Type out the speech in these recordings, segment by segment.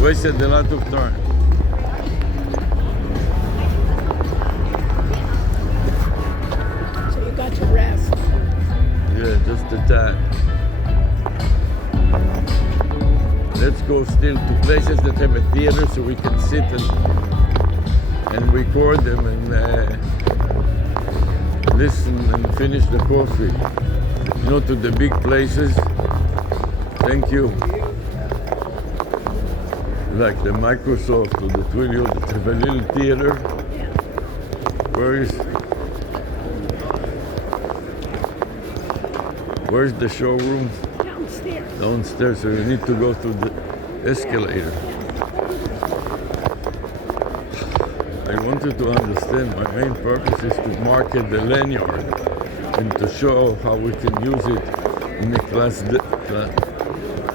Wasted a lot of time. So you got to rest. Yeah, just a tad. Let's go still to places that have a theater so we can sit and record them and listen and finish the coffee. You know, to the big places. Thank you. Like the Microsoft or the Twilio that have a little theater. Where's the showroom? Downstairs. Downstairs, so you need to go to the escalator. I wanted to understand, my main purpose is to market the lanyard and to show how we can use it in a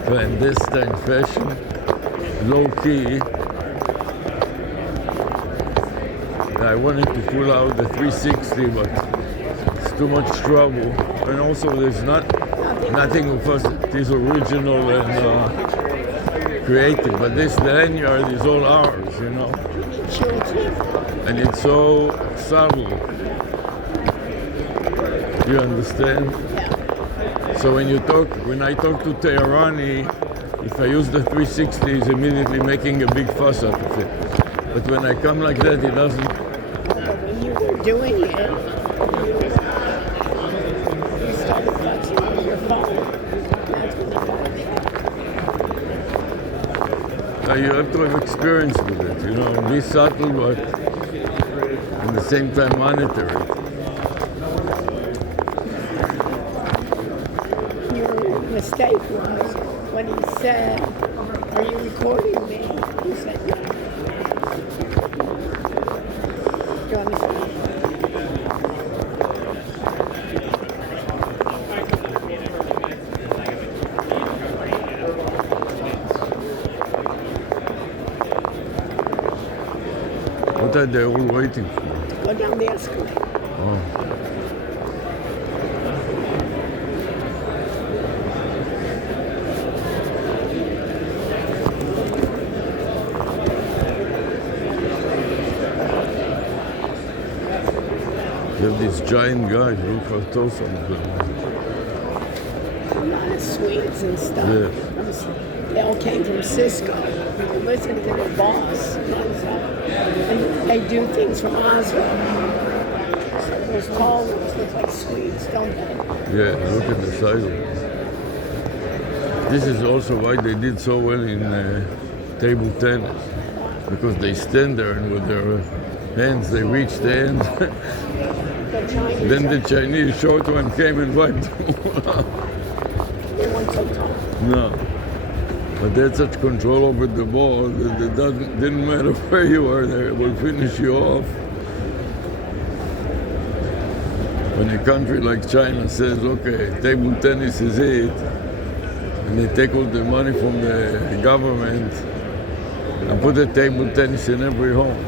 clandestine fashion, low key. I wanted to pull out the 360, but it's too much trouble. And also there's nothing of us that is original and creative, but this lanyard is all ours, you know. And it's so subtle. You understand? So when I talk to Teherani, if I use the 360, he's immediately making a big fuss out of it. But when I come like that, he doesn't. When you were doing it, you started fussing on your phone. That's when You have to have experience with it, you know. Be subtle, but at the same time monitor it. Your mistake was when he said, "Are you recording me?" He said, "No." Do you understand? What are they all waiting for? Go down the escalator. Oh. You have these giant guys, look how tall some of them are. A lot of Swedes and stuff. Yeah. They all came from Cisco. Listen to their boss. And they do things from Oslo. So those tall ones look like Swedes, don't they? Yeah, look at the size of them. This is also why they did so well in table tennis. Because they stand there and with their hands they reach the end. Then the Chinese short one came and wiped them out. They weren't so tall. No. But they had such control over the ball that it didn't matter where you were, they will finish you off. When a country like China says, okay, table tennis is it, and they take all the money from the government and put a table tennis in every home.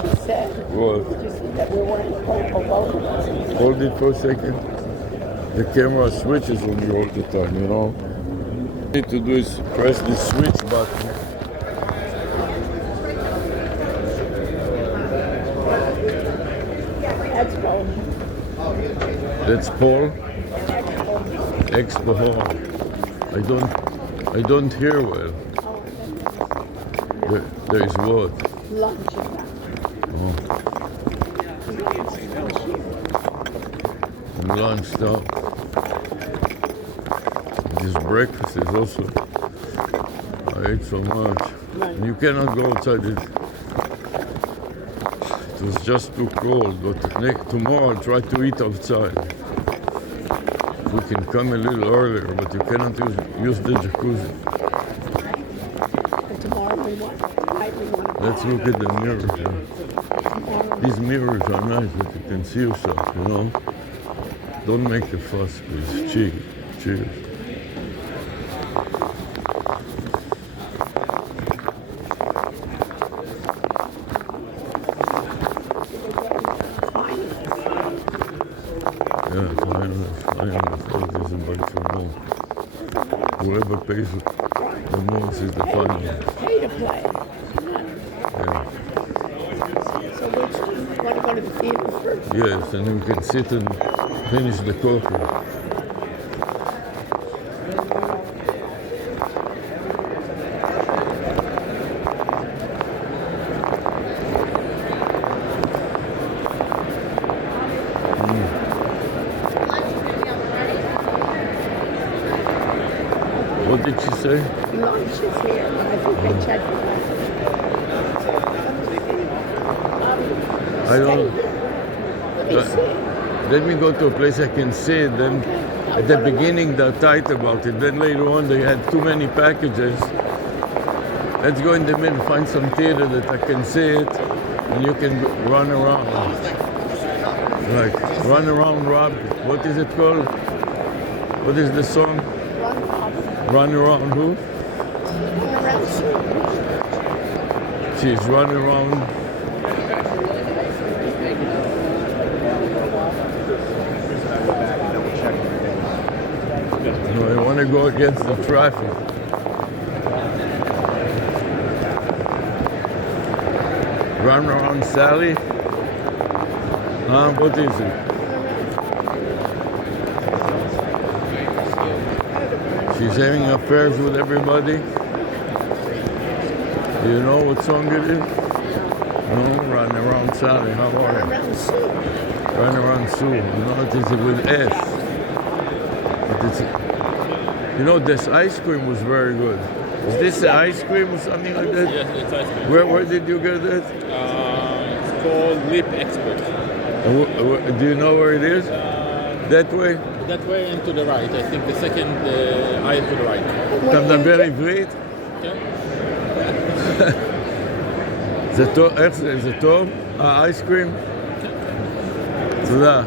She said, What? you see that we're wearing purple both of us. Hold it for a second. The camera switches on you all the time, you know. What you need to do is press the switch button. That's Paul. That's Paul. Expo. I don't hear well. There is what? Lunch. Oh. And lunch stuff. This breakfast is also. I ate so much. And you cannot go outside. It was just too cold. But tomorrow I'll try to eat outside. We can come a little earlier, but you cannot use the jacuzzi. And tomorrow we want. Let's look at the mirrors. Yeah. These mirrors are nice, that you can see yourself, you know. Don't make a fuss, please. Cheers. Yeah, $5. There's a bunch of more. Whoever pays the most is the fun one. Pay to play. Yeah. So which do you want to go to the theater first? Yes, and we can sit and finish the courtroom. What did she say? Lunch is here. I think they checked it out. I don't. Let me see. Let me go to a place I can sit. Then at the beginning they're tight about it. Then later on they had too many packages. Let's go in the middle, find some theater that I can sit, and you can run around. Like run around, Rob. What is it called? What is the song? Run around who? Run around soon. She's running around. No, I want to go against the traffic. Run around Sally? Huh? What is it? She's having affairs with everybody. Do you know what song it is? No, Run Around Sally. How are you? Around soon. Run Around Sue. No, it is with S. But it's, you know, this ice cream was very good. Is this the ice cream or something like that? Yes, it's ice cream. Where did you get that? It's called Lip Expert. Do you know where it is? That way? That way and to the right. I think the second aisle to the right. Tam dan בעברית? כן. זה טוב? איך זה? זה טוב? אייס קרים? תודה.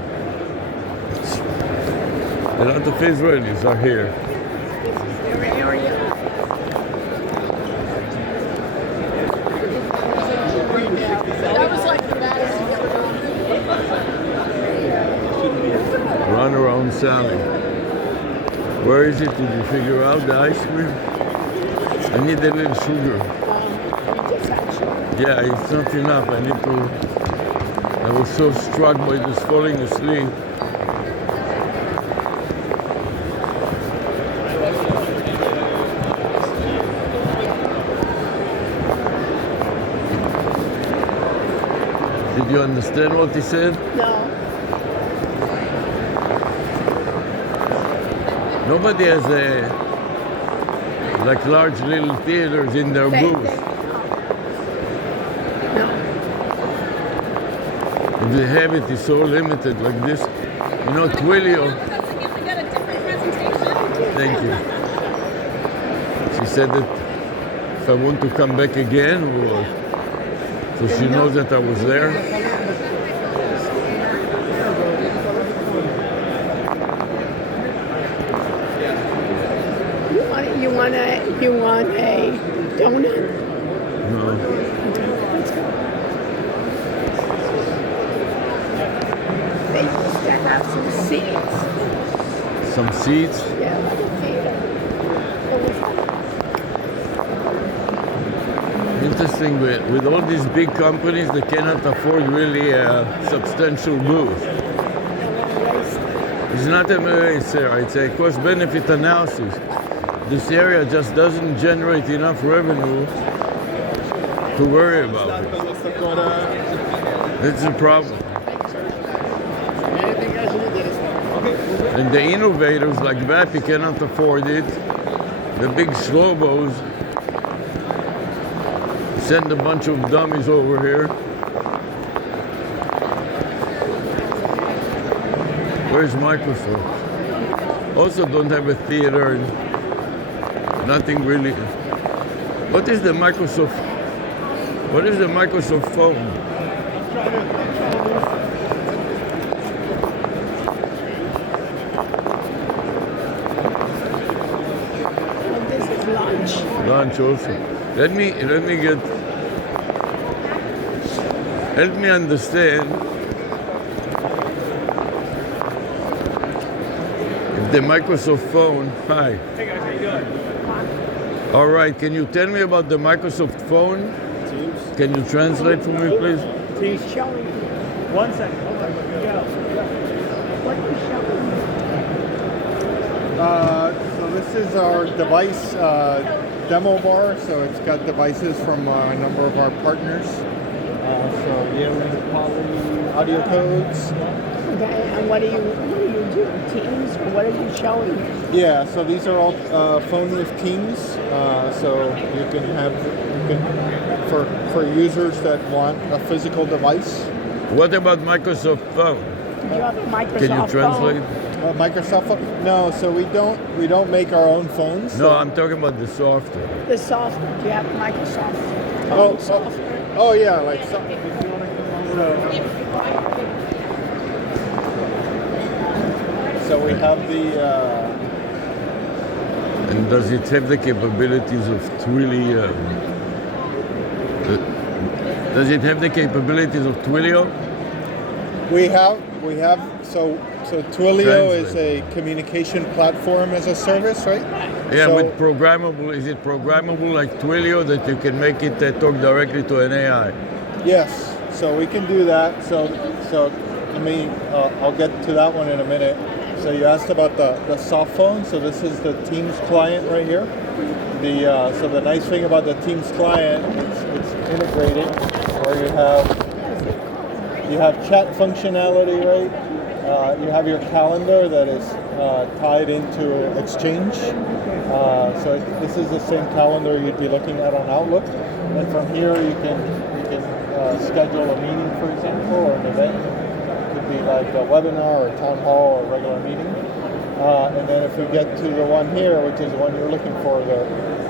A lot of Israelis are here. Their area. That was like the Run around Sally. Where is it? Did you figure out the ice cream? I need a little sugar. Yeah, it's not enough. I need to. I was so struck by just falling asleep. Did you understand what he said? No. Nobody has like large little theaters in their booth. No. If they have it, it's so limited like this. You know, Twilio. Thank you. She said that if I want to come back again, or so she knows that I was there. You want a donut? No. They just have some seats. Some seats. Yeah, like a theater. Interesting, with all these big companies, they cannot afford really a substantial booth. It's not a eraser, it's a cost-benefit analysis. This area just doesn't generate enough revenue to worry about it. That's the problem. And the innovators like Vapi cannot afford it. The big slowbos send a bunch of dummies over here. Where's Microsoft? Also don't have a theater. Nothing really. What is the Microsoft? What is the Microsoft phone? This is lunch. Lunch also. Let me get. Help me understand. the Microsoft phone. Hi. Hey guys, how you doing? All right, can you tell me about the Microsoft phone? Teams. Can you translate for me, please? He's showing you. 1 second. Hold on. What are you showing you? So this is our device demo bar. So it's got devices from a number of our partners. So Yale Poly audio codes. Okay, and what do you do? Teams? Or what are you showing? Yeah, so these are all phone with Teams. So you can have for users that want a physical device. What about Microsoft phone? Do you have a Microsoft Can you translate? phone? Microsoft phone? No, so we don't make our own phones. No, I'm talking about the software. The software. Do you have Microsoft Oh, phone software? oh yeah, like so. So we have the. And does it have the capabilities of Twilio? Does it have the capabilities of Twilio? We have so Twilio is Translate. a communication platform as a service, right? Yeah, So- with programmable, is it programmable like Twilio that you can make it talk directly to an AI? Yes, so we can do that. So let me I'll get to that one in a minute. So you asked about the soft phone. So this is the Teams client right here. So the nice thing about the Teams client, it's integrated, where you have chat functionality, right? You have your calendar that is tied into Exchange. So this is the same calendar you'd be looking at on Outlook, and from here you can schedule a meeting, for example, or an event. It could be like a webinar or a town hall or a regular meeting. And then if we get to the one here, which is the one you're looking for, the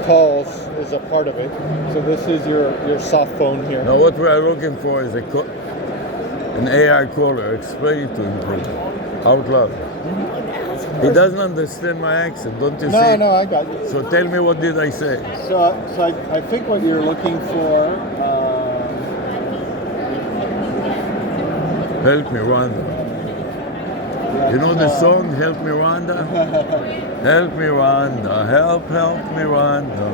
calls is a part of it. So this is your soft phone here. Now what we are looking for is an AI caller. Explain it to him, please, out loud. He doesn't understand my accent, don't you see? No, I got you. So tell me, what did I say? So I think what you're looking for. Help me, Rhonda. You know the song, Help Me, Rhonda? Help me, Rhonda. Help me, Rhonda.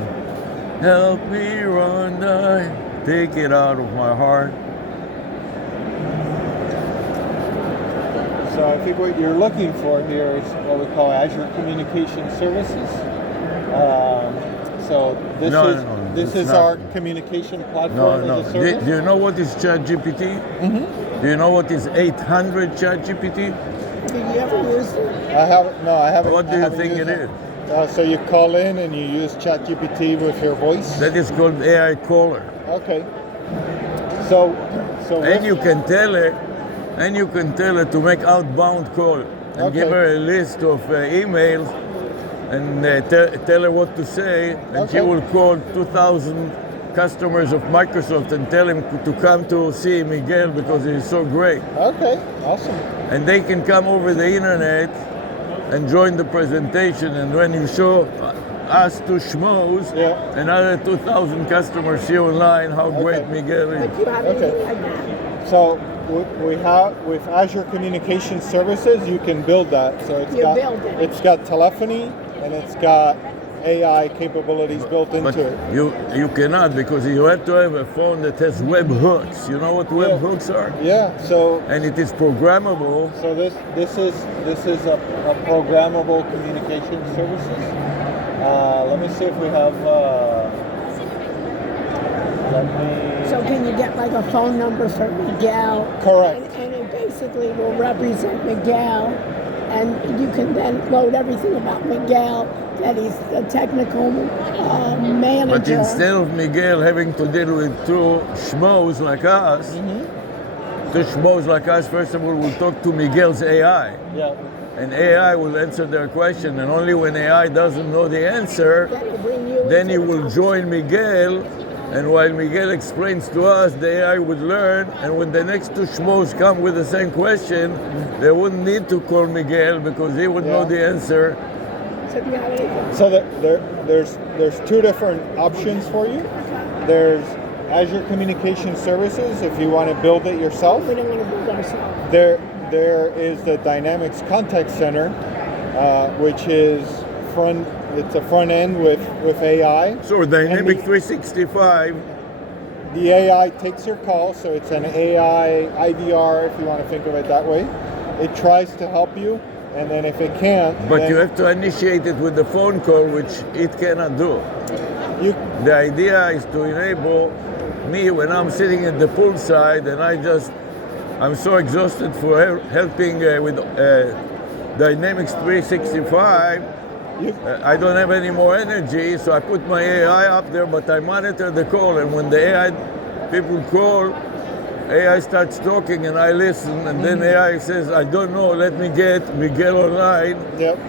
Help me, Rhonda. Take it out of my heart. So I think what you're looking for here is what we call Azure Communication Services. So this No, is no, no, this it's is not. our communication No, platform no. as a Do service. you know what is ChatGPT? Mm-hmm. Do you know what is 800 ChatGPT? Did you ever use it? I haven't. What do I you haven't think used it is? So you call in and you use ChatGPT with your voice. That is called AI caller. Okay. So And you can tell her to make outbound call and give Okay. her a list of emails and tell her what to say, and she Okay. will call 2,000 customers of Microsoft and tell them to come to see Miguel because he is so great. Okay, awesome. And they can come over the internet and join the presentation, and when you show us to schmoes, Yeah. another 2,000 customers see online how great Okay. Miguel is. But you have Okay. anything like that? So we have with Azure Communication Services, you can build that. So You build it. it's got telephony and it's got AI capabilities built But into it. you cannot, because you have to have a phone that has web hooks. You know what web Yeah. hooks are? Yeah. So And it is programmable. this is a programmable communication services. Let me see if we have. Let me. So can you get like a phone number for Miguel? Correct. And it basically will represent Miguel, and you can then load everything about Miguel, that he's the technical manager. But instead of Miguel having to deal with two schmoes like us, first of all, will talk to Miguel's AI. Yeah. And AI will answer their question, and only when AI doesn't know the answer, Then he'll bring you then into he the will conversation. join Miguel, and while Miguel explains to us, the AI would learn, and when the next two schmoes come with the same question, they wouldn't need to call Miguel because he would know Yeah. the answer. So do you have anything? So there's two different options for you. There's Azure Communication Services if you want to build it yourself. We don't want to build ourselves. There is the Dynamics Contact Center, which is front. It's a front end with AI. So Dynamic And 365. the AI takes your call, so it's an AI IVR, if you want to think of it that way. It tries to help you, and then if it can't, But then you have to initiate it with the phone call, which it cannot do. you The idea is to enable me when I'm sitting at the poolside and I'm so exhausted for helping with Dynamics 365. I don't have any more energy, so I put my AI up there, but I monitor the call, and when the AI people call, AI starts talking and I listen, and then AI says, I don't know, let me get Miguel online. Yep.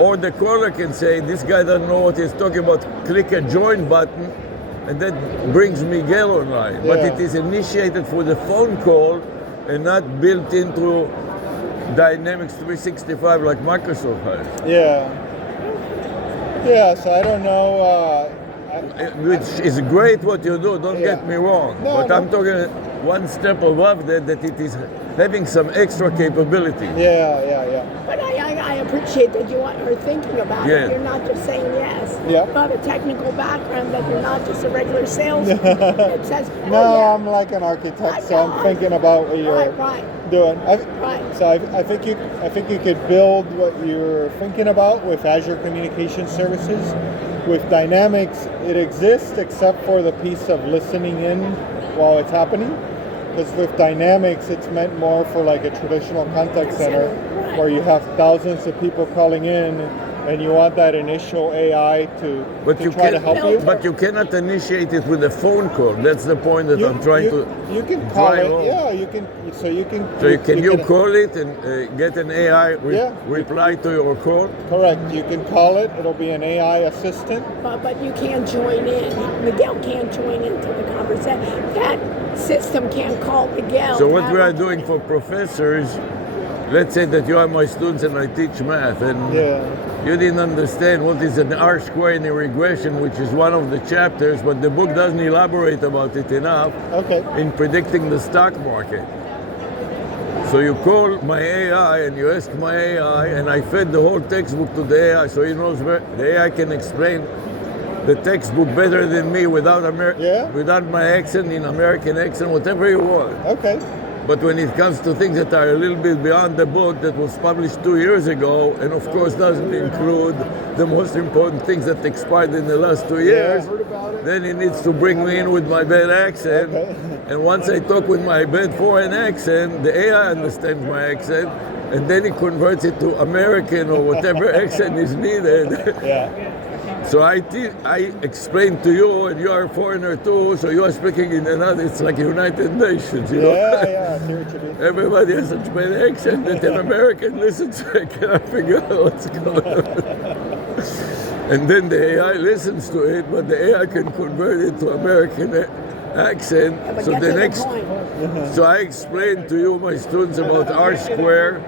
Or the caller can say, this guy doesn't know what he's talking about, click a join button, and that brings Miguel online. But Yeah. it is initiated for the phone call and not built into Dynamics 365 like Microsoft has. Yeah. Yeah, so I don't know. Which is great what you do, don't Yeah. get me wrong. No, but no. I'm talking one step above that it is having some extra capability. Yeah. But I appreciate that you are thinking about Yeah. it. You're not just saying yes. Yeah. You have a technical background, that you're not just a regular salesman. It says, oh, No, yeah. I'm like an architect, so I I'm know. thinking about what you're Right. doing. Right. So I think you could build what you're thinking about with Azure Communication Services. With Dynamics, it exists except for the piece of listening in while it's happening. Because with Dynamics, it's meant more for like a traditional contact center where you have thousands of people calling in, and you want that initial AI to try to help you. But you cannot initiate it with a phone call. That's the point that I'm trying to. You can call drive it. home. Yeah, you can. So you can. So can you call it and get an AI Yeah. reply to your call? Correct. You can call it. It'll be an AI assistant. But you can't join in. Miguel can't join into the conversation. That system can't call Miguel. So what we are doing for professors, let's say that you are my students and I teach math, and Yeah. you didn't understand what is an R square in a regression, which is one of the chapters, but the book doesn't elaborate about it enough Okay. in predicting the stock market. So you call my AI and you ask my AI, and I fed the whole textbook to the AI, so he knows where the AI can explain the textbook better than me without Yeah. without my accent, in American accent, whatever you want. Okay. But when it comes to things that are a little bit beyond the book that was published 2 years ago, and of course doesn't include the most important things that expired in the last 2 years, then he needs to bring me in with my bad accent. Okay. And once I talk with my bad foreign accent, the AI understands my accent, and then he converts it to American or whatever accent is needed. Yeah. So I explain to you, and you are a foreigner too, so you are speaking in another, it's like United Nations, you know? Yeah. I see what you mean. Everybody has such bad accent that an American listens to it, cannot figure out what's going on. And then the AI listens to it, but the AI can convert it to American accent. But So get the to next, point. so I explained to you, my students, about R square,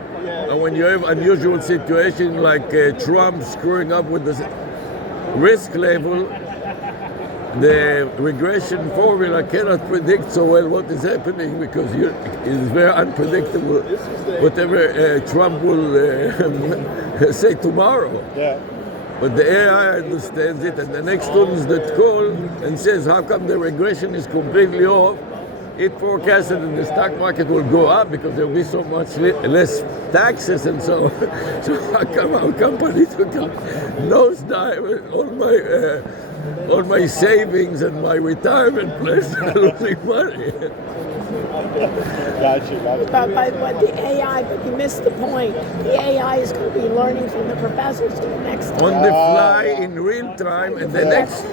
and when you have unusual situation like Trump screwing up with the risk level, the regression formula cannot predict so well what is happening because it's very unpredictable. Whatever Trump will say tomorrow. Yeah. But the AI understands it, and the next students that call and says, how come the regression is completely off? It forecasted that the stock market will go up because there will be so much less taxes and so on. So how come our company took a nosedive and all my savings and my retirement plans are losing money? Gotcha. But the AI, but you missed the point. The AI is going to be learning from the professors in the next time. On the fly yeah. in real time, and the next.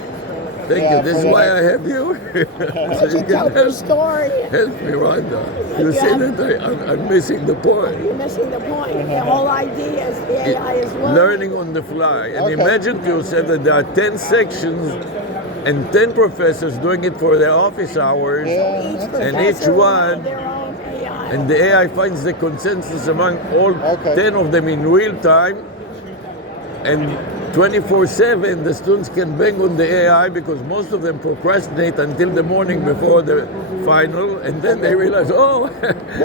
Thank you. This is why I have you. So you Tell can your story. help me, Rhonda. You say that I'm missing the point. You're missing the point. The whole idea is the AI is Learning on the fly. And Okay. imagine to yourself that there are 10 sections and 10 professors doing it for their office hours, Yeah. and each professor will one, have their own AI. and the AI finds the consensus among all Okay. 10 of them in real time, and 24/7, the students can bang on the AI because most of them procrastinate until the morning before the final, and then they realize, oh,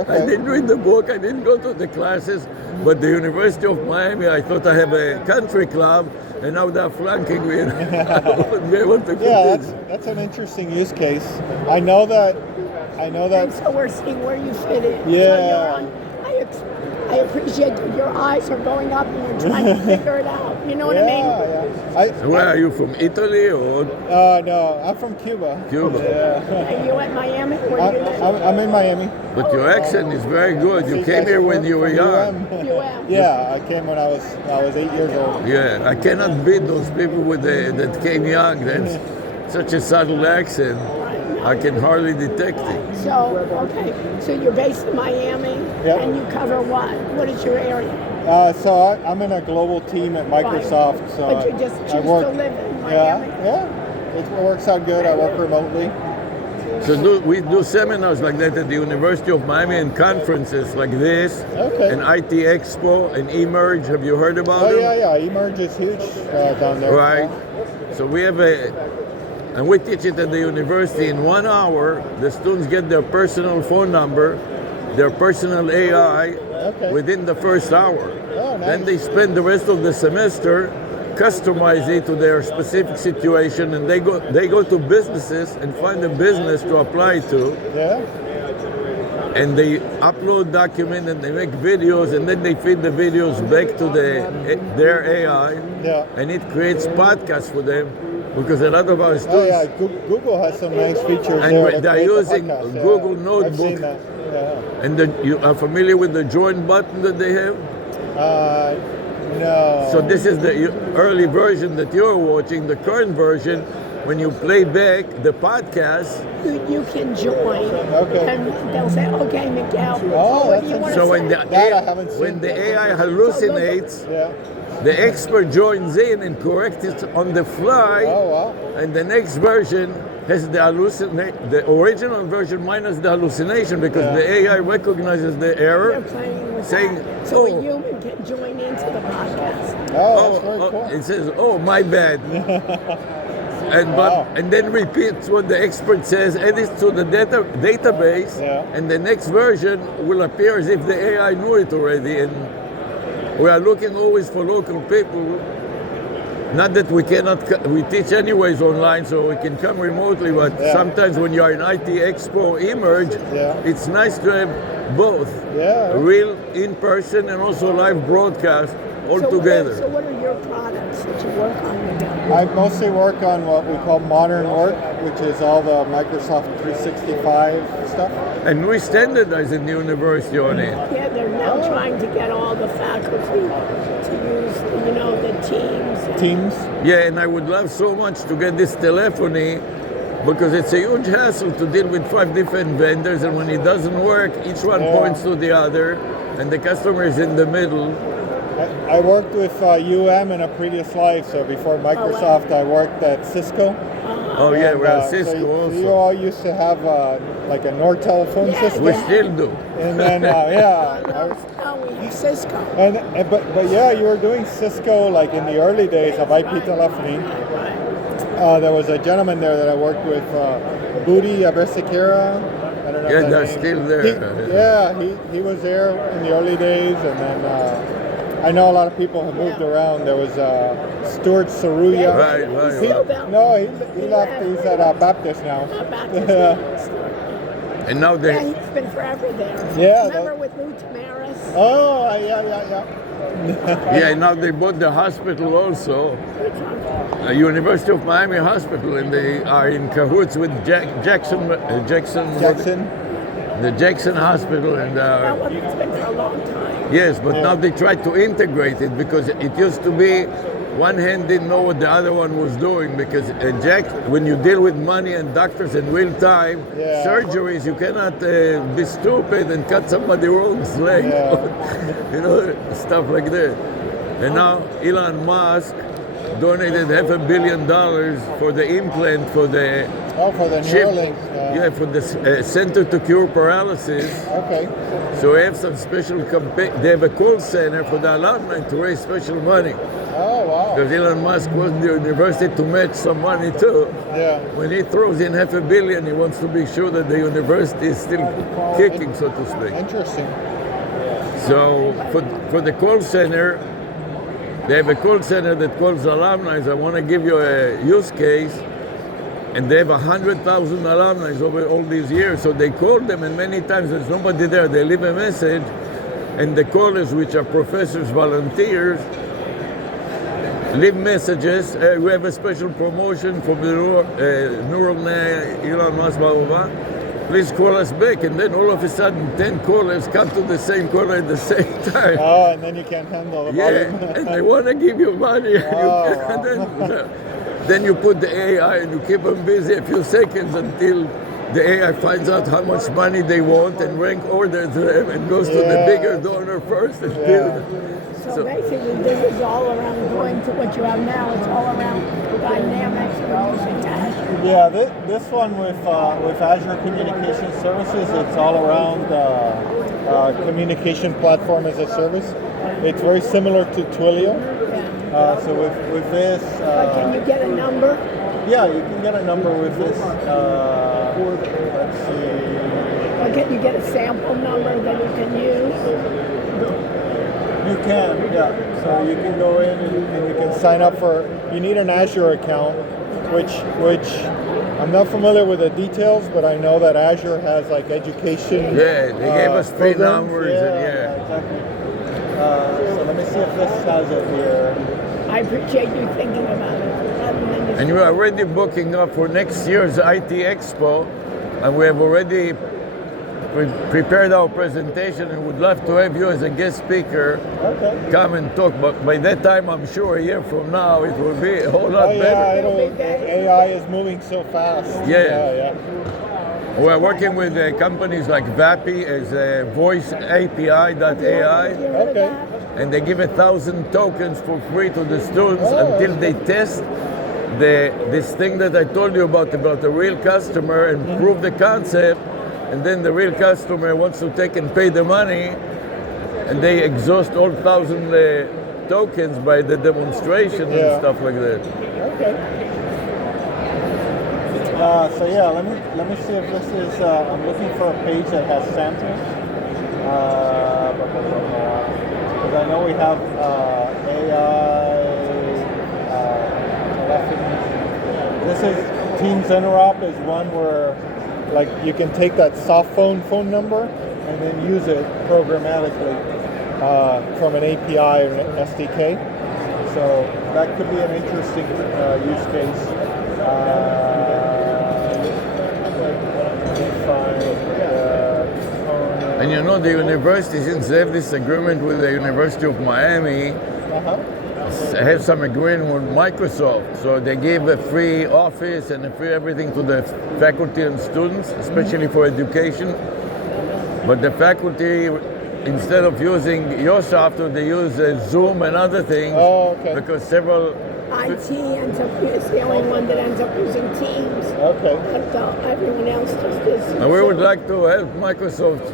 I didn't read the book, I didn't go to the classes, but the University of Miami, I thought I have a country club, and now they're flanking me. I wouldn't be able to Yeah, compete. that's an interesting use case. I know that. And so we're seeing where you fit in. Yeah. So you're on, I appreciate that your eyes are going up and you're trying to figure it out. You know what I mean? Yeah. Where are you from, Italy or No, I'm from Cuba. Cuba? Yeah. Are you at Miami? Where do you live? I'm in Miami. But your accent is very good. You came here when you were young. UM. Yeah, I came when I was 8 years old. Yeah, I cannot beat those people that came young. That's such a subtle accent. I can hardly detect it. So, okay. So you're based in Miami, Yep. and you cover what? What is your area? So I'm in a global team at Microsoft. So But you just I choose work. to live in Yeah, Miami? yeah. It works out good. I work remotely. So we do seminars like that at the University of Miami and conferences like this, Okay. and IT Expo and Emerge. Have you heard about Oh them? yeah. Emerge is huge down there. Right. So we have and we teach it at the university. In 1 hour, the students get their personal phone number, their personal AI within the first hour. Oh, nice. Then they spend the rest of the semester customize it to their specific situation, and they go to businesses and find a business to apply to, Yeah. and they upload document and they make videos, and then they feed the videos back to their AI, Yeah. and it creates podcasts for them, because a lot of our Oh students yeah. Google has some nice features And there. they're to create the using podcast, Google I've Notebook. seen that. Yeah. and you are familiar with the join button that they have. No. So this is the early version that you're watching. The current version, when you play back the podcast, You can join, Okay. and they'll say, "Okay, Miguel, Oh, what do you that's want so to when say?" That I haven't seen when the yet. AI hallucinates, Yeah. the expert joins in and corrects it on the fly, Oh wow. and the next version has the original version minus the hallucination, because the AI recognizes the They're error. playing with Saying, that. So "Oh." a human can join into the podcast. Oh, that's very cool. It says, "Oh, my bad," Wow. and then repeats what the expert says, edits to the database, Yeah. and the next version will appear as if the AI knew it already. And we are looking always for local people. Not that we cannot, we teach anyways online, so we can come remotely, but Yeah. sometimes when you are in IT Expo Emerge, Yeah. it's nice to have both. Yeah. Real in person and also live broadcast all So together. So what are your products that you work on, Miguel? I mostly work on what we call modern work, which is all the Microsoft 365 stuff. And we standardize in the university on it. Yeah, they're now trying to get all the faculty to use, the Teams. Teams. Yeah, and I would love so much to get this telephony, because it's a huge hassle to deal with 5 different vendors, and when it doesn't work, each one points to the other, and the customer is in the middle. I worked with UM in a previous life, so before Microsoft, I worked at Cisco. Oh yeah, And, we're at so Cisco you also. all used to have like a Nortel phone Yeah. system, We still do. and then Now we have Cisco. but yeah, you were doing Cisco like in the early days of IP telephony. There was a gentleman there that I worked with, Budi Abesekera. I don't know. Yeah, if that they're name- still there. He was there in the early days, and then I know a lot of people have moved around. There was Stuart Saruya. Right, He's still down. No, he left. He's at Baptist now. Baptist. And now Yeah, they he's been forever there. Yeah, Remember with Lou Tamaris? Oh, yeah. yeah, now they bought the hospital also, University of Miami Hospital, and they are in cahoots with Jackson, Jackson. the Jackson Hospital, and That one has been for a long time. yes, but now they try to integrate it, because it used to be one hand didn't know what the other one was doing, because when you deal with money and doctors in real time, Yeah. surgeries, you cannot be stupid and cut somebody wrong's leg, Yeah. stuff like that. And now Elon Musk donated $500 million for the implant for the for the chip. Neuralink. Yeah, for the Center to Cure Paralysis. Okay. So they have some special campaign. They have a call center for the alumni to raise special money. Oh, wow. Because Elon Musk wants the university to match some money too. Yeah. When he throws in $500 million, he wants to be sure that the university is still kicking, so to speak. Interesting. So for the call center, they have a call center that calls alumni. I want to give you a use case. And they have 100,000 alumni over all these years. So they call them, and many times there's nobody there. They leave a message, and the callers, which are professors, volunteers, leave messages. We have a special promotion for the neural Elon Musk, blah, blah, blah. Please call us back. And then all of a sudden, 10 callers come to the same caller at the same time. Oh, and then you can't handle the volume. And they want to give you money. Oh, Then you put the AI and you keep them busy a few seconds until the AI finds out how much money they want and rank orders them and goes to the bigger donor first. And So basically, this is all around going to what you have now. It's all around dynamics and using Azure. Yeah, this one with Azure Communication Services, it's all around communication platform as a service. It's very similar to Twilio. So with this... Can you get a number? Yeah, you can get a number with this. Let's see. Or can you get a sample number that you can use? You can, yeah. So you can go in and you can sign up for... You need an Azure account, which I'm not familiar with the details, but I know that Azure has like education... Yeah, they gave us free programs. numbers. Exactly. So let me see if this has it here. I appreciate you thinking about it. And we're already booking up for next year's IT Expo, and we have already prepared our presentation and would love to have you as a guest speaker come and talk. But by that time, I'm sure a year from now, it will be a whole lot better. AI is moving so fast. Yeah. We're working with companies like Vapi as voiceapi.ai. Okay. And they give 1,000 tokens for free to the students until they test this thing that I told you about the real customer and prove the concept. And then the real customer wants to take and pay the money, and they exhaust all 1,000 tokens by the demonstration and stuff like that. Okay. So yeah, let me see if this is. I'm looking for a page that has samples. Because I know we have AI. This is Teams Interop is one where, like, you can take that soft phone number and then use it programmatically from an API or an SDK. So that could be an interesting use case. And you know, the university, since they have this agreement with the University of Miami, have some agreement with Microsoft. So they give a free office and a free everything to the faculty and students, especially for education. But the faculty, instead of using your software, they use Zoom and other things. Because several... IT ends up, it's the only one that ends up using Teams. Okay. But everyone else just is. And we would like to help Microsoft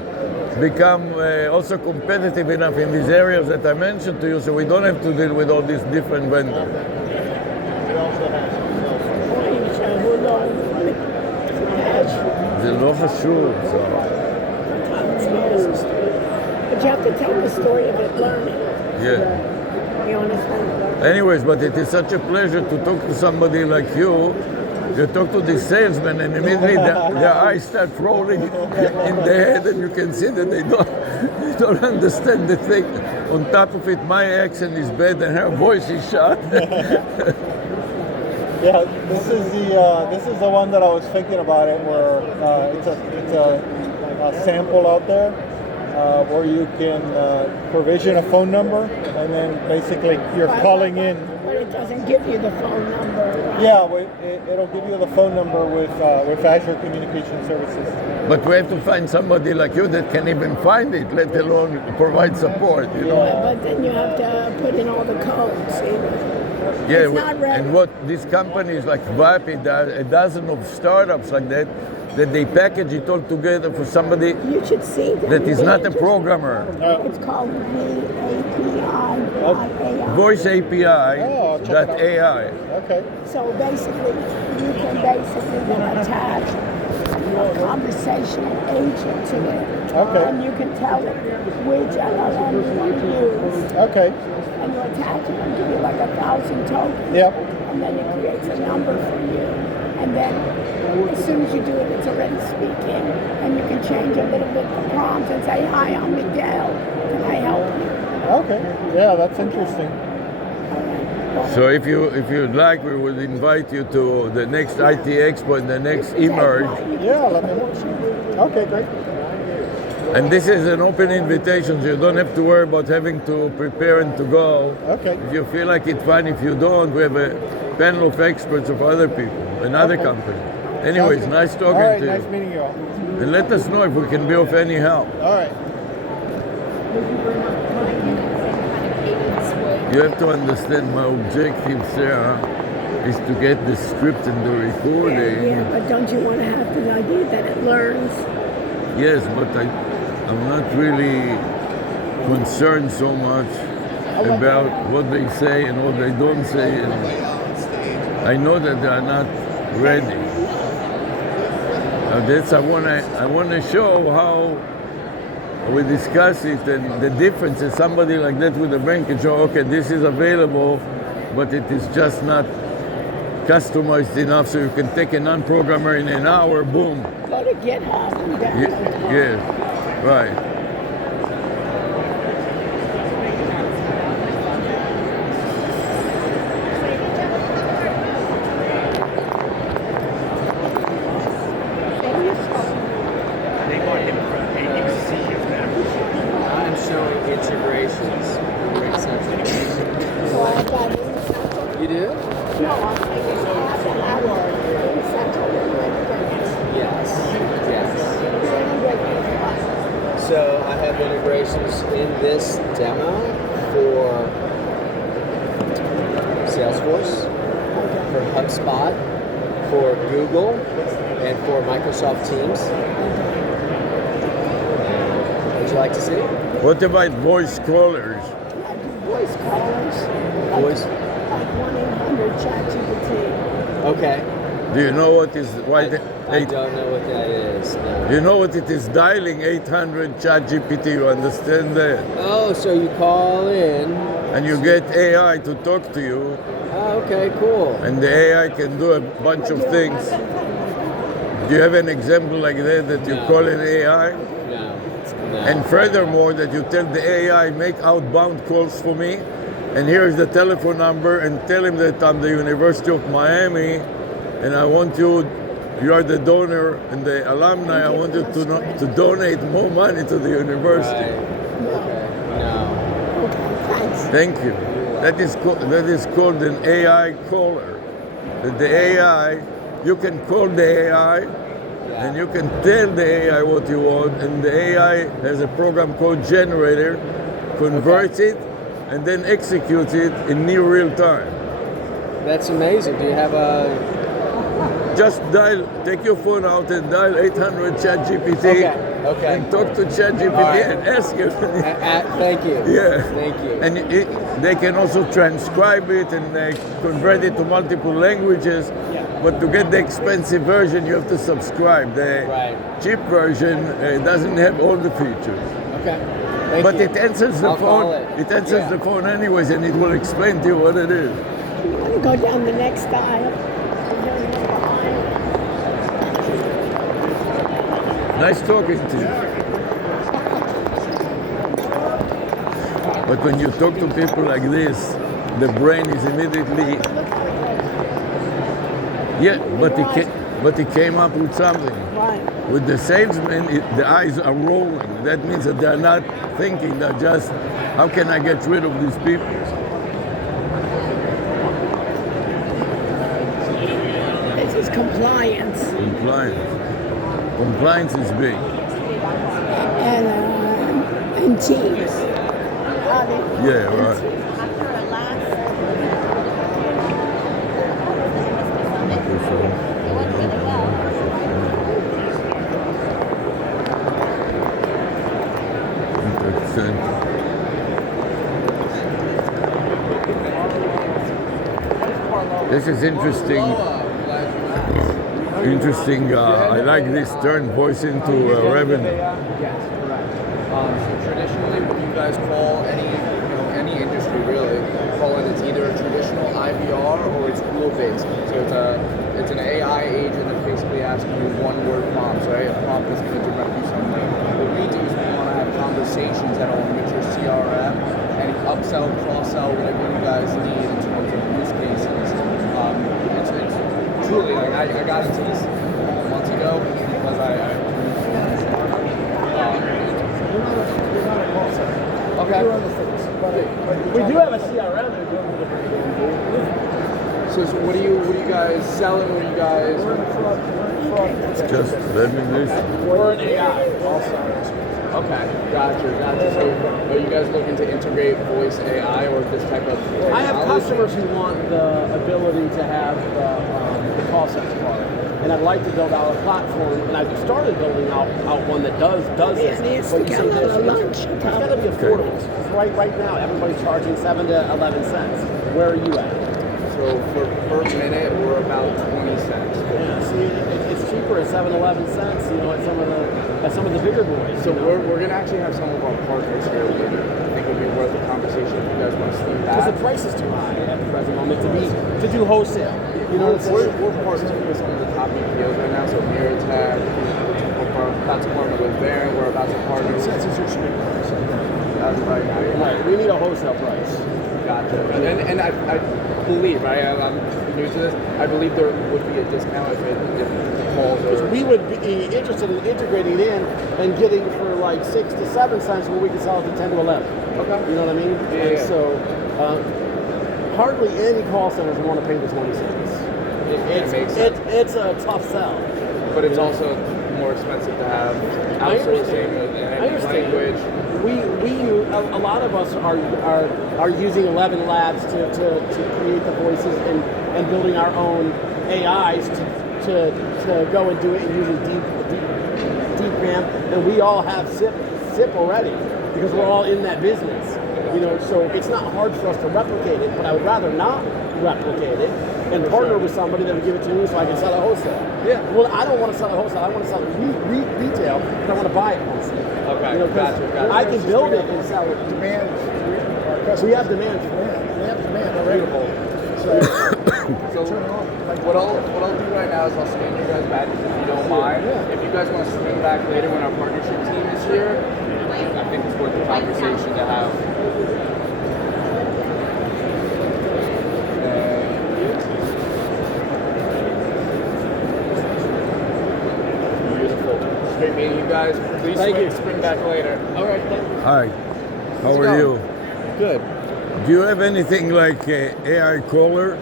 become also competitive enough in these areas that I mentioned to you, so we don't have to deal with all these different vendors. זה לא חשוב. But you have to tell the story of it learning. Yeah. You understand? Anyways, but it is such a pleasure to talk to somebody like you. You talk to the salesman and immediately their eyes start rolling in their head and you can see that they don't understand the thing. On top of it, my accent is bad and her voice is shot. Yeah, this is the one that I was thinking about it, where it's a sample out there where you can provision a phone number and then basically you're calling in. But it doesn't give you the phone number. Yeah, it'll give you the phone number with Azure Communication Services. But we have to find somebody like you that can even find it, let alone provide support, you know. But then you have to put in all the codes. See? Yeah, It's not ready. and what these companies like Vapi, a dozen of startups like that they package it all together for somebody You should see them. that is not a Just- programmer. It's called VAPI. Voice API Oh, check it out. .ai. Okay. So basically, you can basically then attach a conversational agent to it. Okay. And you can tell it which LLM you want to use. Okay. And you attach it and give you like 1,000 tokens. Yep. And then it creates a number for you. And then as soon as you do it, it's already speaking. And you can change a little bit the prompt and say, "Hi, I'm Miguel. Can I help you?" Okay. Yeah, that's interesting. All right. So if you'd like, we would invite you to the next IT Expo and the next Emerge. Yeah, let me know. Okay, great. And this is an open invitation, so you don't have to worry about having to prepare and to go. Okay. If you feel like it's fine, if you don't, we have a panel of experts of other people, another Okay. company. Anyways, Sounds good. nice talking All right, to you. nice meeting you all. And let us know if we can be of any help. All right. You have to understand my objective, Sarah, is to get the script and the recording. Yeah, but don't you want to have the idea that it learns? Yes, but I'm not really concerned so much about what they say and what they don't say. And I know that they are not ready. That's I want to show how we discuss it and the difference is somebody like that with a brain can show, okay, this is available, but it is just not customized enough so you can take a non-programmer in an hour, boom. Go to GitHub and download it. Yes, right. I'm showing integrations. So I got in. You do? No, I'm taking half an hour in Central Yes. So I have integrations in this demo for Salesforce, for HubSpot, for Google, and for Microsoft Teams. Would you like to see? What about voice callers? I do voice callers. Voice? Like 1-800 ChatGPT. Okay. Do you know what is I don't know what that is. No. You know what it is? Dialing 800 ChatGPT. You understand that? Oh, so you call in. And you get AI to talk to you, Oh, okay, cool. and the AI can do a bunch of things. Do you have an example like that you No. call an AI? No. And furthermore, that you tell the AI, make outbound calls for me, and here's the telephone number, and tell him that I'm the University of Miami, and I want you are the donor and the alumni, I want you to donate more money to the university. Right. Okay. No. Okay, thanks. Thank you. That is called an AI caller. The AI, you can call the AI, and you can tell the AI what you want, and the AI has a program called Generator, converts it, and then executes it in near real time. That's amazing. Do you have a? Just take your phone out and dial 800 ChatGPT, Okay. and talk to ChatGPT All right. and ask him. Thank you. Yeah. Thank you. And they can also transcribe it and convert it to multiple languages. But to get the expensive version, you have to subscribe. The Right. cheap version doesn't have all the features. Okay. Thank But you. it answers the I'll phone. call It answers Yeah. the phone anyways, and it will explain to you what it is. You want to go down the next aisle? Nice talking to you. But when you talk to people like this, the brain is immediately. Yeah, but he came up with something. Right. With the salesman, the eyes are rolling. That means that they're not thinking, they're just, how can I get rid of these people? This is compliance. Compliance is big. And teams. Yeah, right. Excellent. This is interesting. Interesting. I like this turn voice into revenue. Yes, correct. So traditionally, when you guys call any industry really, call it, it's either a traditional IVR or it's rule based. So it's an AI agent that basically asking you one-word prompts, right? A prompt that's going to direct you somewhere. What we do is we want to have conversations that will enrich your CRM and upsell, cross-sell, whatever you guys need in terms of use cases. It's truly like I got into this months ago because okay. We do have a CRM. So what are you guys selling? What are you guys? Just let me listen. We're an AI also. Okay, gotcha. So are you guys looking to integrate voice AI or this type of technology? I have customers who want the ability to have the call center part. And I'd like to build out a platform, and I've started building out one that does this. It's But you say this, lunch. it's got to be affordable. Because right now, everybody's charging 7 to 11 cents. Where are you at? So for per minute, we're about 20 cents. Yeah, see, it's cheaper at 7, 11 cents, at some of the bigger boys. So we're gonna actually have some of our partners here. I think it would be worth a conversation if you guys want to swing Because back. the price is too high at the present moment to do wholesale. You know what I'm saying? We're partnering with some of the top EPOs right now. So Miratech, we're about to partner with Baron. We're about to partner with. That's right. Right, we need a wholesale price. Gotcha. And I believe, right? I'm new to this. I believe there would be a discount if the calls are. We would be interested in integrating it in and getting for like 6 to 7 cents where we can sell it to 10 to 11. Okay. You know what I mean? Yeah. And so hardly any call centers want to pay the 20 cents. It makes sense. It's a tough sell. But it's also more expensive to have outsourcing and language. A lot of us are using 11 Labs to create the voices and building our own AIs to go and do it and using deep RAM, and we all have SIP already because we're all in that business. You know, so it's not hard for us to replicate it, but I would rather not replicate it and partner with somebody that would give it to me so I can sell it wholesale. Yeah. Well, I don't want to sell it wholesale. I want to sell it retail, but I want to buy it wholesale. Okay, You know, 'cause gotcha. I can build it and sell it. Demand. We have demand for it. We have demand already. So what I'll do right now is I'll scan you guys badges if you don't mind. Yeah. If you guys want to swing back later when our partnership team is here, I think it's worth the conversation to have. Beautiful. Great meeting you guys. Please Thank you. swing back later. All right. Hi, how How's it are you? going? Good. Do you have anything like AI caller?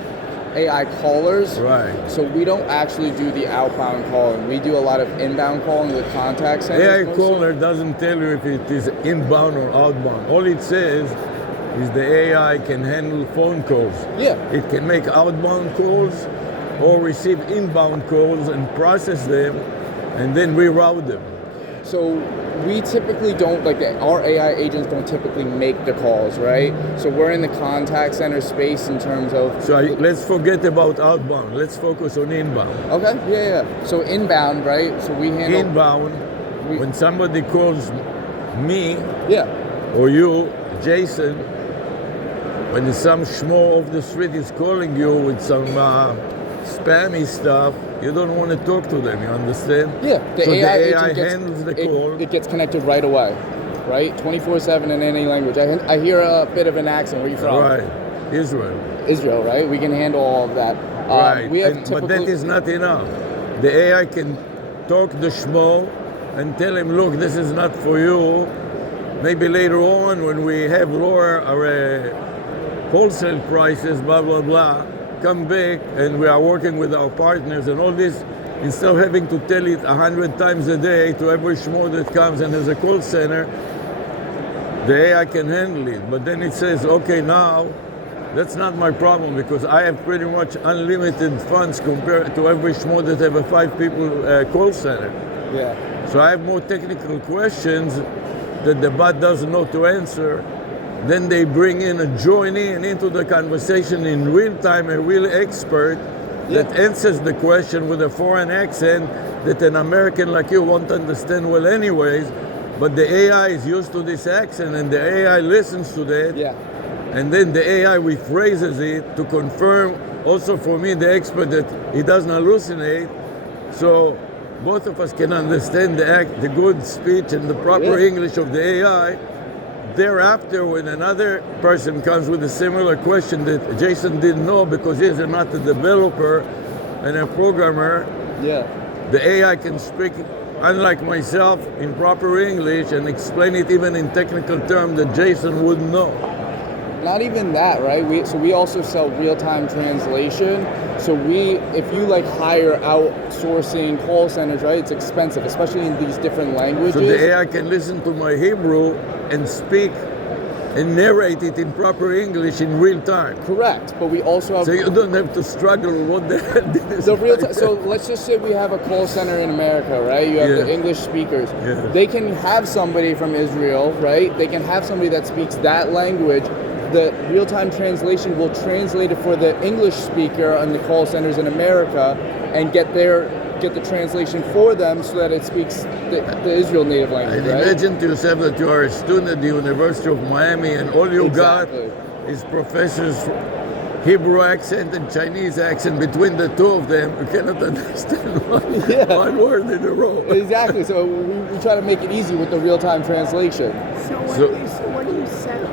AI callers. Right. So we don't actually do the outbound calling. We do a lot of inbound calling with contact centers. AI mostly. caller doesn't tell you if it is inbound or outbound. All it says is the AI can handle phone calls. Yeah. It can make outbound calls or receive inbound calls and process them and then reroute them. So we typically don't, our AI agents don't typically make the calls, right? So we're in the contact center space in terms of... Let's forget about outbound. Let's focus on inbound. Okay, yeah. So inbound, right? So we handle... Inbound, when somebody calls me Yeah. or you, Jason, when some schmo off the street is calling you with some spammy stuff, you don't want to talk to them, you understand? Yeah, So the AI agent handles the call. It gets connected right away, right? 24/7 in any language. I hear a bit of an accent. Where are you from? Right, Israel. Israel, right? We can handle all of that. Right, We have but that is not enough. The AI can talk the schmo and tell him, look, this is not for you. Maybe later on when we have lower wholesale prices, blah, blah, blah, come back and we are working with our partners and all this, instead of having to tell it 100 times a day to every schmo that comes and has a call center, the AI can handle it. But then it says, okay, now that's not my problem because I have pretty much unlimited funds compared to every schmo that have a 5 people call center. Yeah. So I have more technical questions that the bot doesn't know to answer, then they bring in a joinee into the conversation in real time, a real expert that answers the question with a foreign accent that an American like you won't understand well anyways, but the AI is used to this accent and the AI listens to that. Yeah. And then the AI rephrases it to confirm also for me, the expert, that he doesn't hallucinate. So both of us can understand the good speech and the proper English of the AI. Thereafter, when another person comes with a similar question that Jason didn't know because he's not a developer and a programmer, the AI can speak, unlike myself, in proper English and explain it even in technical terms that Jason wouldn't know. Not even that, right? We also sell real-time translation. So if you like hire outsourcing call centers, right? It's expensive, especially in these different languages. So the AI can listen to my Hebrew and speak and narrate it in proper English in real time. Correct, but we also have. So you don't have to struggle with what the hell did this. The real time. So let's just say we have a call center in America, right? You have the English speakers. Yeah. They can have somebody from Israel, right? They can have somebody that speaks that language. The real-time translation will translate it for the English speaker on the call centers in America and get the translation for them so that it speaks the Israel native language, And right? imagine to yourself that you are a student at the University of Miami and all you got is professors' Hebrew accent and Chinese accent. Between the two of them, you cannot understand one word in a row. Exactly. So we try to make it easy with the real-time translation. So what do you sell?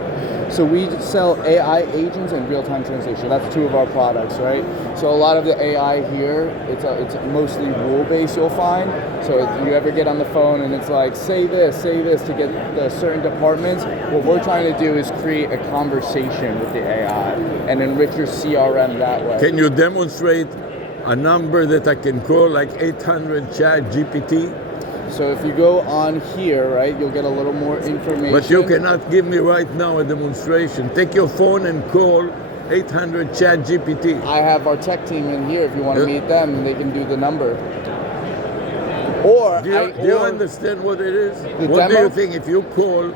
So we sell AI agents and real-time translation. That's two of our products, right? So a lot of the AI here, it's mostly rule-based, you'll find. So if you ever get on the phone and it's like, say this to get the certain departments, what we're trying to do is create a conversation with the AI and enrich your CRM that way. Can you demonstrate a number that I can call, like 800 chat GPT? So if you go on here, right, you'll get a little more information. But you cannot give me right now a demonstration. Take your phone and call 800 chat GPT. I have our tech team in here. If you want to meet them, they can do the number. Or do you understand what it is? What do you think if you call?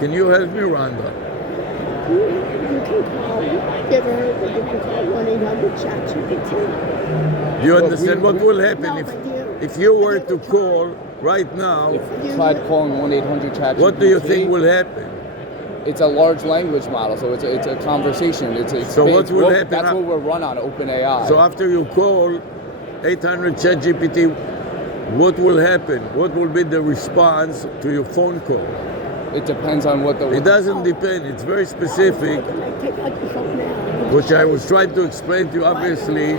Can you help me, Rhonda? You can call. You ever heard that you can call 1-800-CHAT-GPT? Do you understand what will happen if you were to call right now? If you tried calling 1-800-CHAT-GPT, what do you think will happen? It's a large language model, so it's a conversation. So what will happen? That's what we're run on OpenAI. So after you call 800 ChatGPT, what will happen? What will be the response to your phone call? It depends on what the. It doesn't depend. It's very specific, Take out your phone now. which I was trying to explain to you. Obviously,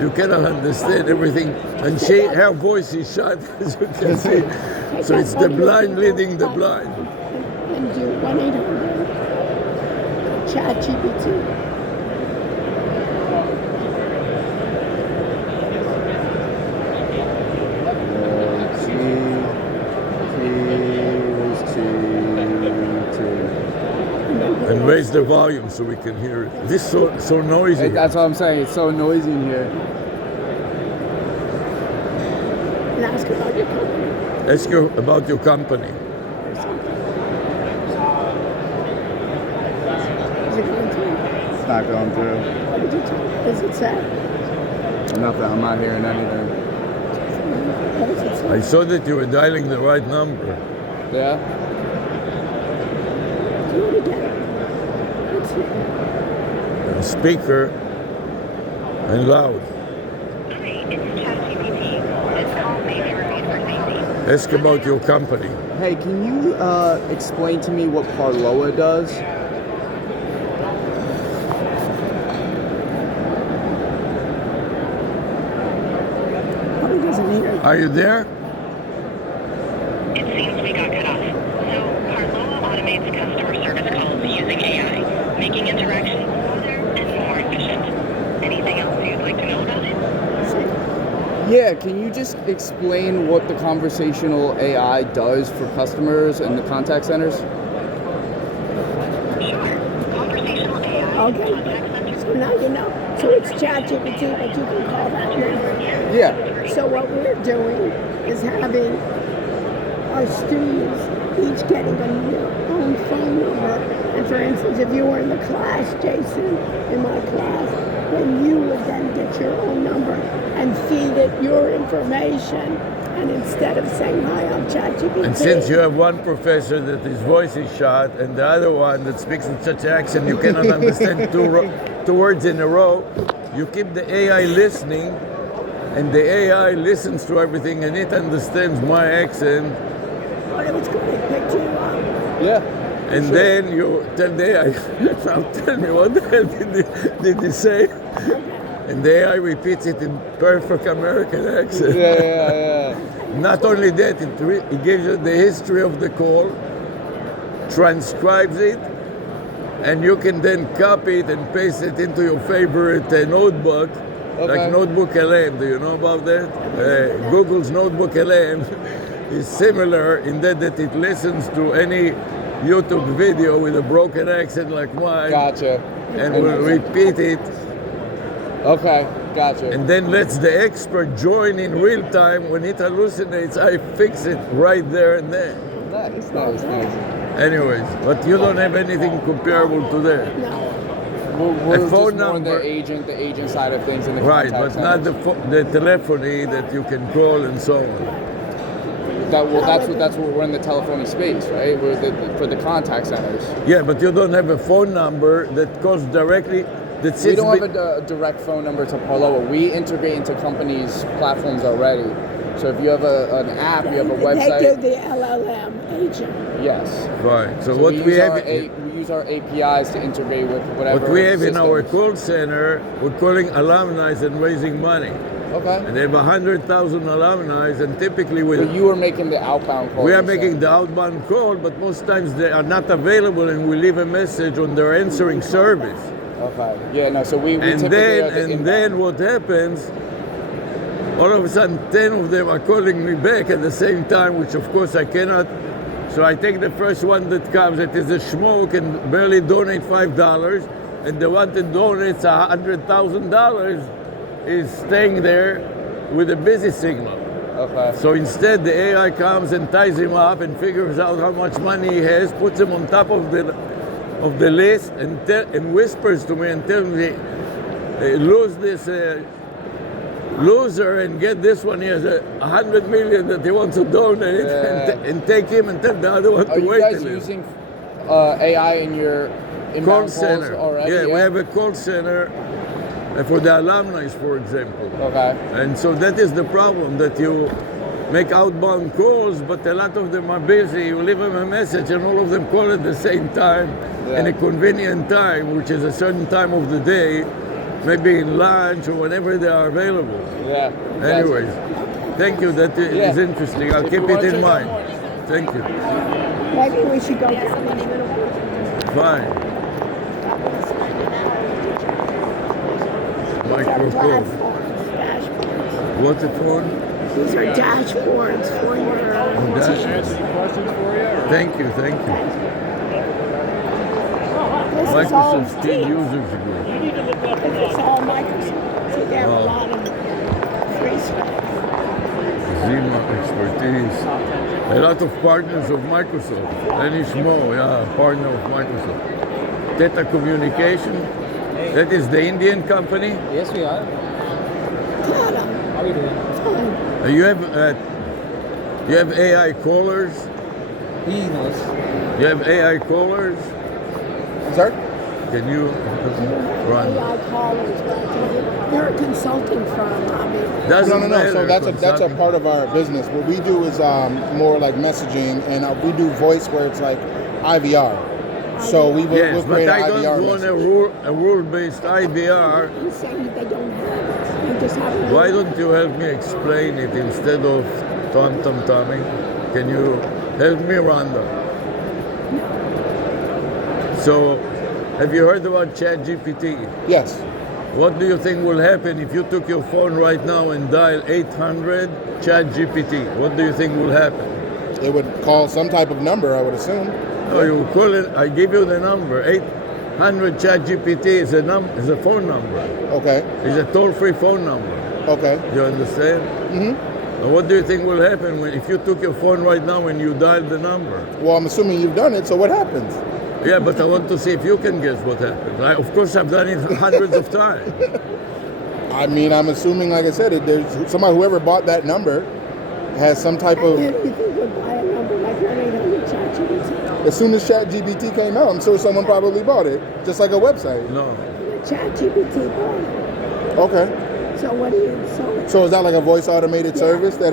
you cannot understand everything, and her voice is shut, as you can see. So it's the blind leading the blind. And do 1-800-CHAT-GPT. And raise the volume so we can hear it. This is so noisy. That's what I'm saying. It's so noisy in here. And ask about your company. Ask you about your company. Is it going through? It's not going through. What did you tell me? Does it say? Nothing. I'm not hearing anything. What does it say? I saw that you were dialing the right number. Yeah. Do it again. Let's see. Speaker and loud. Ask about your company. Hey, can you explain to me what Parloa does? Probably doesn't hear you. Are you there? It seems we got cut off. So, Parloa automates customer service calls using AI, making interactions smoother and more efficient. Anything else you'd like to know about it? Yeah, can you just explain what the conversational AI does for customers and the contact centers? Sure. Conversational AI. Okay. So now you know. So it's ChatGPT, but you can call that number. Yeah. So what we're doing is having our students each getting your own phone number. And for instance, if you were in the class, Jason, in my class, then you would then get your own number and feed it your information. And instead of saying, hi, I'm ChatGPT. And since you have one professor that his voice is shot and the other one that speaks in such accent you cannot understand two words in a row, you keep the AI listening, and the AI listens to everything and it understands my accent. But it was good. It picked you up. Yeah. And then you tell the AI, now tell me what the hell did he say? And the AI repeats it in perfect American accent. Yeah. Not only that, it gives you the history of the call, transcribes it, and you can then copy it and paste it into your favorite notebook, like Notebook LM. Do you know about that? Google's Notebook LM is similar in that it listens to any YouTube video with a broken accent like mine. Gotcha. And will repeat it. Okay, gotcha. And then lets the expert join in real time. When it hallucinates, I fix it right there and then. Nice. Anyways, but you don't have anything comparable to that. We're A phone just more on number. the agent side of things in the Right, contact but not centers. the telephony that you can call and so on. That's what we're in the telephony space, right? We're for the contact centers. Yeah, but you don't have a phone number that calls directly. That We sits don't have a direct phone number to Parloa. We integrate into companies' platforms already. So if you have an app, you have a website. They do the LLM agent. Yes. Right. So So what we have. we use our APIs to integrate with whatever. What we have in our systems. call center, we're calling alumni and raising money. Okay. And they have 100,000 alumni, and typically But you are making the outbound call. we are you making said. the outbound call, but most times they are not available, and we leave a message on their answering service. Okay. Yeah. No. So we And typically are the then, inbound. what happens? All of a sudden, 10 of them are calling me back at the same time, which of course I cannot. So I take the first one that comes. It is a schmo who can barely donate $5, and the one that donates $100,000 is staying there with a busy signal. Okay. So instead, the AI comes and ties him up and figures out how much money he has, puts him on top of the list, and whispers to me and tells me, lose this loser and get this one. He has $100 million that he wants to donate, and take him and tell the other one Are to you wait. guys using AI in your inbound Call calls center. already? Yeah, we have a call center for the alumni, for example. Okay. And so that is the problem, that you make outbound calls, but a lot of them are busy. You leave them a message and all of them call at the same time in a convenient time, which is a certain time of the day, maybe in lunch or whenever they are available. Yeah. Anyways, thank you. That is interesting. I'll keep it in mind. Thank you. Maybe we should go down in the middle. Fine. These are Microphone. platforms, dashboards. What's it for? These are dashboards for your Dashboards. Thank you. This is all Microsoft Team Teams. Users Group. It's all Microsoft. So they have a lot of free stuff. Zima expertise. A lot of partners of Microsoft. Any schmo, partner of Microsoft. Theta Communication. That is the Indian company. Yes, we are. Tata. How are you doing? You have AI callers. He knows. You have AI callers. Sir? Can you run? AI callers, but you're a consulting firm. I mean, Doesn't No. matter. So that's a Consulting. part of our business. What we do is more like messaging, and we do voice where it's like IVR. So we'll Yes, but create I an don't IVR want message. a rule-based IVR. he's saying that they don't have it. You just have Why don't you help me explain it instead of Tommy? Can you help me, Rhonda? So, have you heard about ChatGPT? Yes. What do you think will happen if you took your phone right now and dial 800 ChatGPT? What do you think will happen? It would call some type of number, I would assume. No, you call it. I give you the number. 800 ChatGPT is a is a phone number. Okay. It's a toll-free phone number. Okay. You understand? What do you think will happen if you took your phone right now and you dialed the number? Well, I'm assuming you've done it, so what happens? Yeah, but I want to see if you can guess what happens. Of course, I've done it hundreds of times. I mean, I'm assuming, like I said, there's somebody, whoever bought that number has some type of... And you think would buy a number like 1-800 ChatGPT? As soon as ChatGPT came out, I'm sure someone probably bought it, just like a website. No. The ChatGPT bought it. Okay. So what do you, So is that like a voice automated service that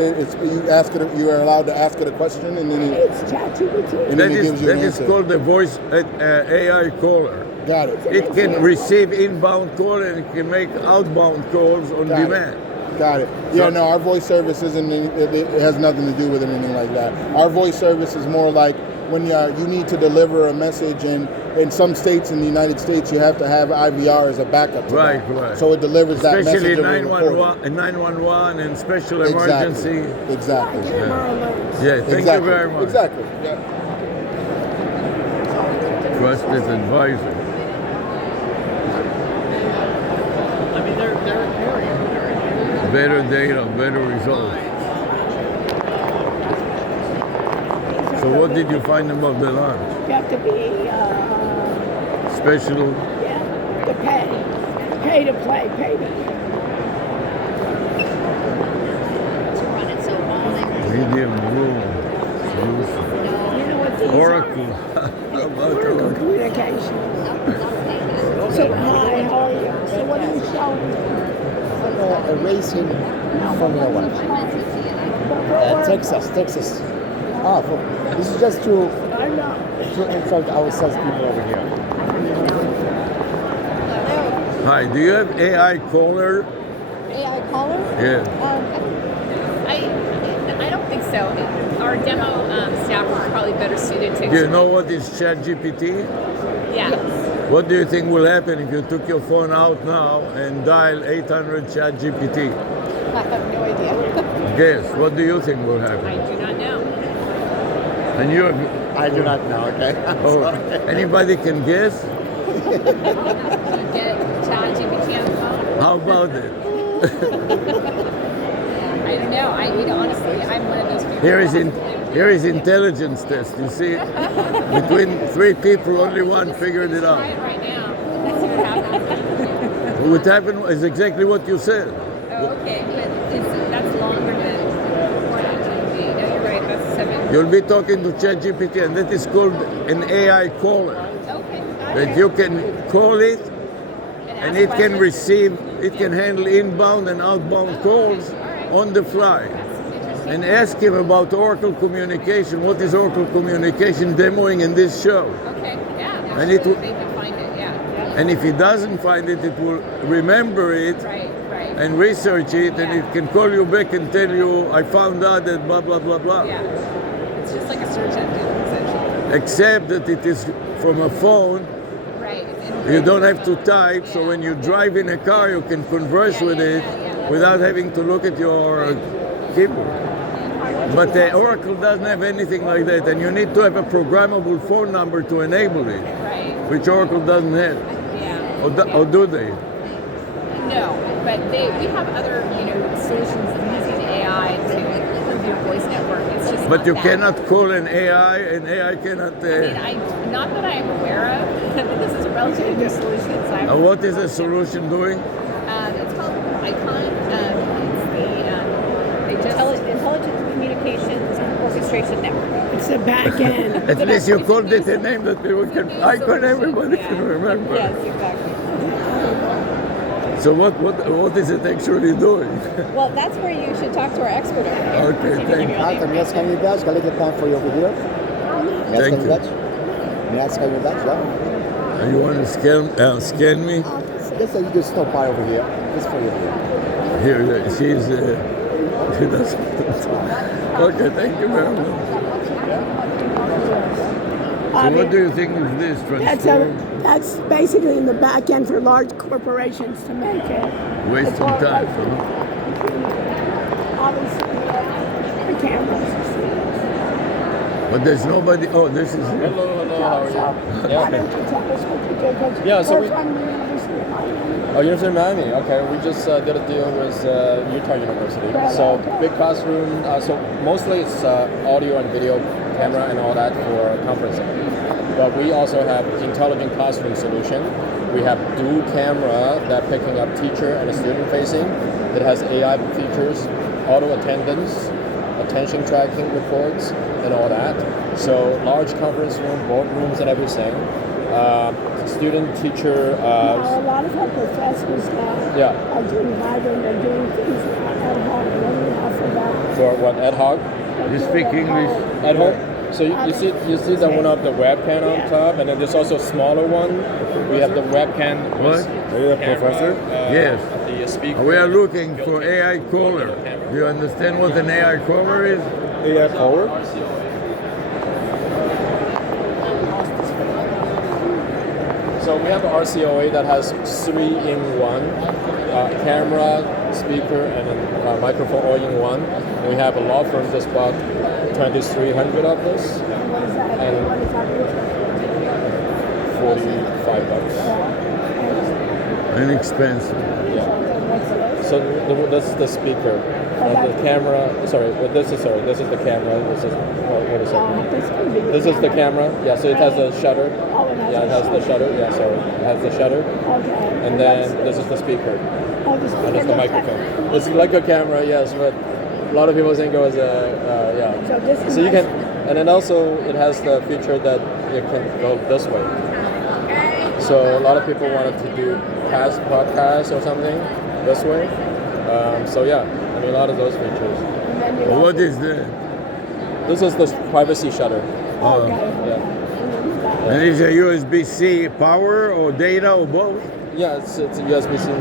you are allowed to ask it a question and then it's ChatGPT. and then it gives you an That is answer? called the voice AI caller. Got it. It can receive inbound call and it can make outbound calls on Got it. demand. Got it. Yeah, no, our voice service isn't. It has nothing to do with anything like that. Our voice service is more like when you need to deliver a message, and in some states in the United States, you have to have IVR as a backup. To Right, that. right. So it delivers that Especially message. 911 and special emergency. Exactly. Yeah, thank you very much. Exactly. Yeah. Trusted advisor. I mean, they're a carrier. Better data, better results. So what did you find about the lunch? You have to be, Special? to pay. Pay to play, pay to Medium room. You know what these Oracle. are? Oracle communication. So, hi, how are you? So what are you showing? A racing Formula One. Texas. This is just to I know. insult our salespeople over here. Hi, do you have AI caller? AI caller? Yeah. I don't think so. Our demo staff are probably better suited to. Do you know what is ChatGPT? Yeah. What do you think will happen if you took your phone out now and dial 800 ChatGPT? I have no idea. Guess, what do you think will happen? I do not know. And you have, I do not know, okay? anybody can guess? Get ChatGPT on the phone? How about it? I don't know. Honestly, I'm one of those people. Here is intelligence test. You see, between 3 people, only one figured it Try out. it right now. Let's see what happens. What happened is exactly what you said. Oh, okay. But that's longer than ChatGPT. No, you're right. That's 7. You'll be talking to ChatGPT, and that is called an AI caller. Okay. That you can call it, and it can it can handle inbound and outbound calls on the fly. And ask him about Oracle communication. What is Oracle communication demoing in this show? Okay. Yeah. And it Sure, will- they can find it. Yeah. And if he doesn't find it, it will remember it Right. and research it, and Yeah. it can call you back and tell you, I found out that blah, blah, blah, blah. Yeah. It's just like a search engine, essentially. Except that it is from a phone. Right. You don't have to type, so when you drive in a car, you can converse with it without having to look at your keyboard. But the Oracle doesn't have anything like that, and you need to have a programmable phone number to enable it, Right. which Oracle doesn't have. Yeah. Or do they? No, but we have other, solutions using AI to improve your voice network. It's just But not you that. cannot call an AI, and AI cannot. Not that I'm aware of, but this is a relatively new solution. So What is the solution doing? it's called Icon. It's the Intelligent Communications Orchestration Network. It's the back end. At least you called it a name that people can. Icon, everybody can remember. Yes, exactly. So what is it actually doing? Well, that's where you should talk to our expert over here. Okay, thank you. Hi, can you ask me badge? Can I get time for you over here? Thank you. May I ask you badge? Yeah. And you want to scan me? Yes, sir, you just stop by over here. Just for you here. Here, she does. Okay, thank you very much. So what do you think of this transform? That's basically in the back end for large corporations to make it. Wasting time, Obviously, the cameras. But there's nobody. Oh, this is it. Hello, how are you? Why don't you tell us what you did? Yeah, so we- We're trying to understand. Oh, University of Miami. Okay, we just did a deal with Utah University. So big classroom. So mostly it's audio and video camera and all that for conferencing. But we also have intelligent classroom solution. We have dual camera that picking up teacher and student facing. It has AI features, auto attendance, attention tracking reports, and all that. So large conference room, boardrooms, and everything. Student, teacher. Now, a lot of our professors now are doing hybrid. They're doing things ad hoc. What do you have for that? For what, ad hoc? You speak English? Ad hoc? So you see the one of the webcam on top, and then there's also a smaller one. We have the webcam. What? Are you a professor? Yes. The speaker. We are looking for AI caller. Do you understand what an AI caller is? AI caller? So we have an RCOA that has 3-in-1, camera, speaker, and a microphone all in one. And we have a law firm just bought 2,300 of this, and $45. Inexpensive. Yeah. So that's the speaker. The camera. Sorry, this is the camera. This is what is it? This is the camera. Yeah. So it has a shutter. Yeah, it has the shutter. Yeah. So it has the shutter. Okay. And then this is the speaker. And it's the microphone. It's like a camera, yes, but a lot of people think it was yeah. So you can, and then also it has the feature that it can go this way. So a lot of people wanted to do past podcasts or something this way. So yeah, I mean a lot of those features. What is that? This is the privacy shutter. Yeah. And is it USB-C power or data or both? Yeah, it's USB-C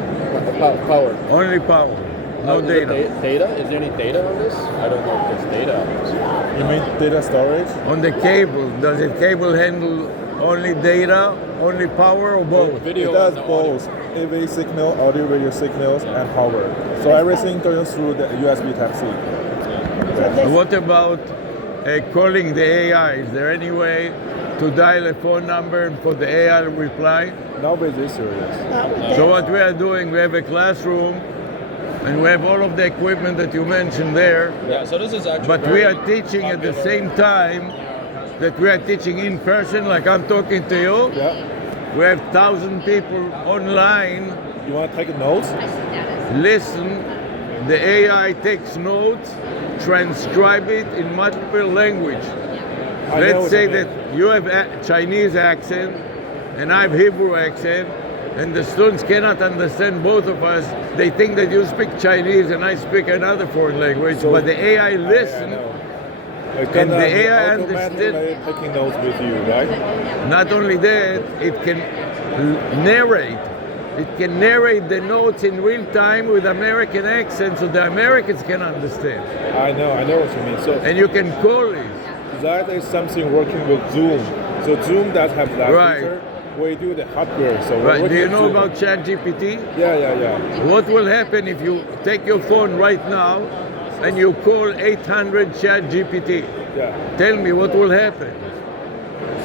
power. Only power, no data. Data? Is there any data on this? I don't know if there's data on this. You mean data storage? On the cable, does the cable handle only data, only power, or both? Video. It does both. AV signal, audio radio signals, and power. So everything goes through the USB Type-C. What about calling the AI? Is there any way to dial a phone number and for the AI to reply? Not with this serious. So what we are doing, we have a classroom and we have all of the equipment that you mentioned there. Yeah, so this is actually but we are teaching at the same time that we are teaching in person, like I'm talking to you. Yeah. We have 1,000 people online. You want to take notes? Listen, the AI takes notes, transcribe it in multiple language. Let's say that you have a Chinese accent and I have Hebrew accent, and the students cannot understand both of us. They think that you speak Chinese and I speak another foreign language, so, but the AI listens. And the AI understands. Taking notes with you, right? Not only that, it can narrate. It can narrate the notes in real time with American accent, so the Americans can understand. I know what you mean. So, and you can call it. That is something working with Zoom. So Zoom does have that feature. We do the hardware. So right. Do you know about ChatGPT? Yeah. What will happen if you take your phone right now and you call 800 ChatGPT? Yeah. Tell me what will happen.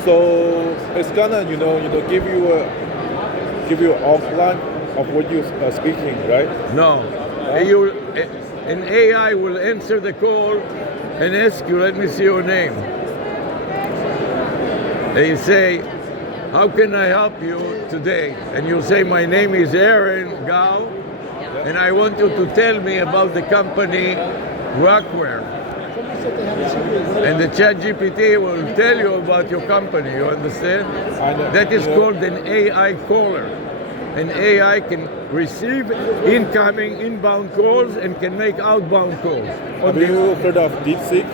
So it's gonna, give you an outline of what you're speaking, right? No. An AI will answer the call and ask you, let me see your name. And you say, how can I help you today? And you say, my name is Aaron Gao, and I want you to tell me about the company Rockware. And the ChatGPT will tell you about your company, you understand? That is called an AI caller. An AI can receive incoming, inbound calls and can make outbound calls. Have you heard of DeepSeek?